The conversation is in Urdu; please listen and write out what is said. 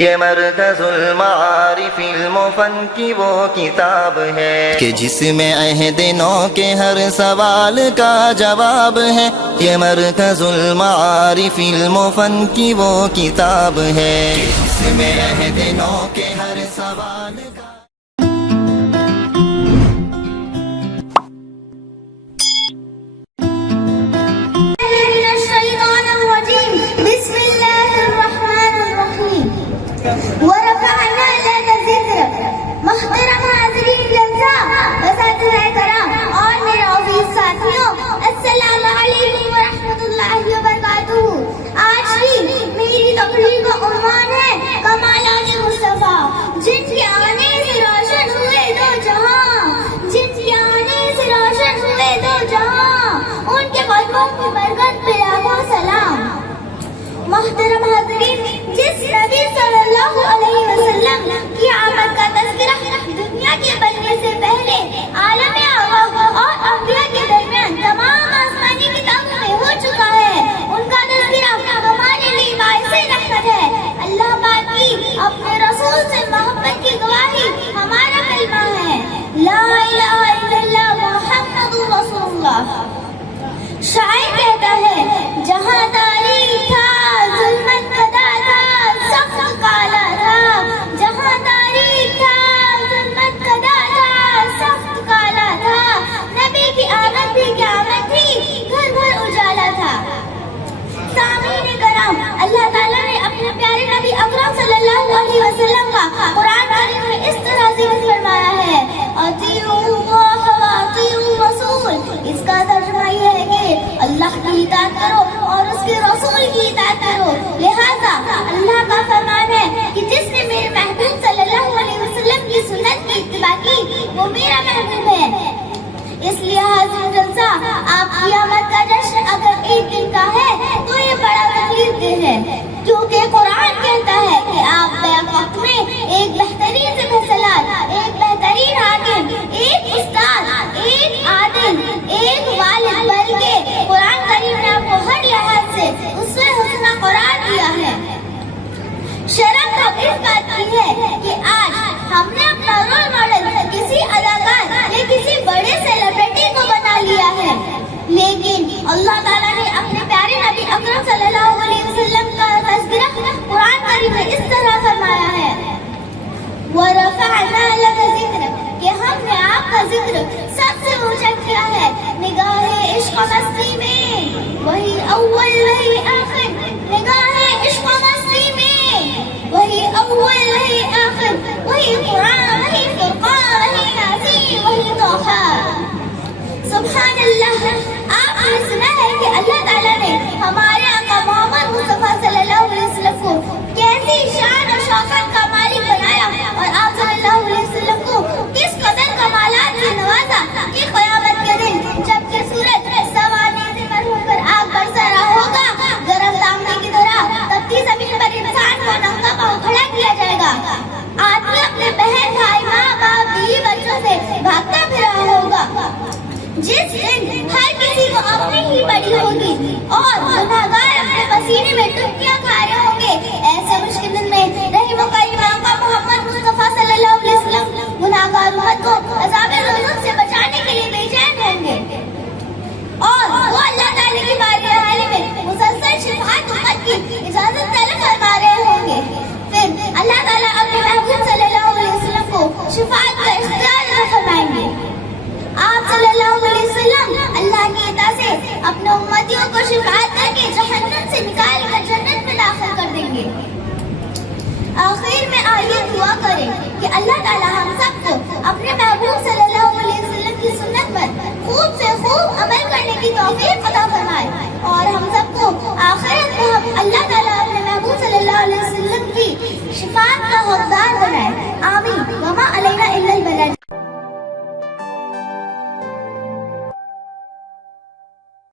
یہ مرکز المعارف علم و فن کی وہ کتاب ہے کہ جس میں عہد نو کے ہر سوال کا جواب ہے. یہ مرکز المعارف علم و فن کی وہ کتاب ہے کہ جس میں عہد نو کے ہر سوال کا ورفعنا لك ذکرک. محترم حاضرین جلسہ، اساتذہ کرام اور میرے عزیز ساتھیوں، السلام علیکم ورحمۃ اللہ وبرکاتہ. آج کی میری تقریر کا عنوان ہے کمالات مصطفیٰ، جن کے آنے سے روشن ہوئے دو جہاں، جن کے آنے سے روشن ہوئے دو جہاں، ان کے قدموں کی برکت پہ لاکھوں سلام. محترم حاضرین، جس نبی صلی اللہ علیہ وسلم کی آمد کا تذکرہ دنیا کے بننے سے پہلے عالم ارواح اور انبیاء کے درمیان تمام آسمانی کتابوں میں ہو چکا ہے، ان کا تذکرہ ہمارے لیے باعث رحمت ہے. اللہ پاک کی اپنے رسول سے محبت کی گواہی ہمارا کلمہ ہے، لا الہ الا اللہ محمد رسول اللہ. شاعر کہتا ہے، جہاں تاریخ تھا ظلمت کدا تھا سخت کالا تھا، جہاں تاریخ تھا ظلمت کدا تھا سخت کالا تھا، نبی کی آمد بھی قیامت تھی گھر گھر اجالا تھا. سامعین کرام، اللہ تعالیٰ نے اپنے پیارے نبی اکرم صلی اللہ علیہ وسلم کا قرآن کریم میں اس طرح ذکر فرمایا ہے، اطیعوا اللہ واطیعوا الرسول. اس کا ترجمہ یہ ہے کہ اللہ کی اطاعت کرو اور اس کے رسول کی اطاعت کرو. لہذا اللہ کا فرمان ہے کہ جس نے میرے محبوب صلی اللہ علیہ وسلم کی سنت کی اتباع کی وہ میرا محبوب ہے. اس لیے حاضر جلسہ، آپ کی آمد کا جشن اگر ایک دن کا ہے تو یہ بڑا تکلیف دہ ہے، کیونکہ قرآن کہتا ہے کہ آپ بیک وقت میں ایک بہترین ذمہ، ایک بہترین حاکم، ایک استاد، ایک عادل، ایک والد، بلکہ قرآن کریم نے آپ کو ہر لحاظ سے اسوہ حسنہ قرار دیا ہے. شرم تو اس بات کی ہے کہ آج ہم نے اپنا رول ماڈل کسی اداکار یا کسی بڑے سیلیبریٹی کو بنا لیا ہے، لیکن اللہ تعالیٰ نے اپنے پیارے نبی اکرم صلی اللہ علیہ وسلم کا تذکرہ قرآن کریم میں اس طرح فرمایا ہے، وَرَفَعْنَا لَكَ ذِكْرَكَ، کہ ہم نے آپ کا ذکر سب سے اونچا کیا ہے. نگاہ عشق مستی میں وہی اول وہی آخر، نگاہ عشق مستی میں وہی اول وہی آخر، وہی قرآن وہی فرقان وہی یاسین وہی طٰہٰ. سبحان اللہ. آپ نے سنا ہے کہ اللہ تعالیٰ نے ہمارے آقا محمد مصطفیٰ صلی اللہ علیہ وسلم کو کیسی شان و شوکت کا مالک بنایا اور آپ صلی اللہ علیہ وسلم کو کس قدر کمالات سے نوازا کہ قیامت کے دن جب کہ سورج سوانے سے پر ہو کر آگ برسا رہا ہوگا گرم تانبے کی طرح، تب کی زمین پر انسان کو ننگا پاؤں کھڑا کیا جائے گا. آدمی اپنے بہن بھائی ماں باپ بیوی بچوں سے بھاگتا پھر رہا ہوگا. جس دن ہر کسی کو اپنی ہی پڑی ہوگی اور گناہگار اپنے پسینے میں ڈبکیاں کھا رہے ہوں گے، ایسے مشکل دن میں رحیم و کریم آقا محمد مصطفیٰ صلی اللہ علیہ وسلم گناہگار امت کو عذاب دوزخ سے بچانے کے لیے بے چین ہوں گے، اور وہ اللہ تعالیٰ کی بارگاہ میں مسلسل شفاعت امت کی اجازت طلب فرما رہے ہوں گے. پھر اللہ تعالیٰ اپنے محبوب صلی اللہ علیہ وسلم کو شفاعت کا اختیار عطا فرمائیں گے. آپ صلی اللہ علیہ وسلم اللہ کی عطا سے اپنے امتیوں کو شفاعت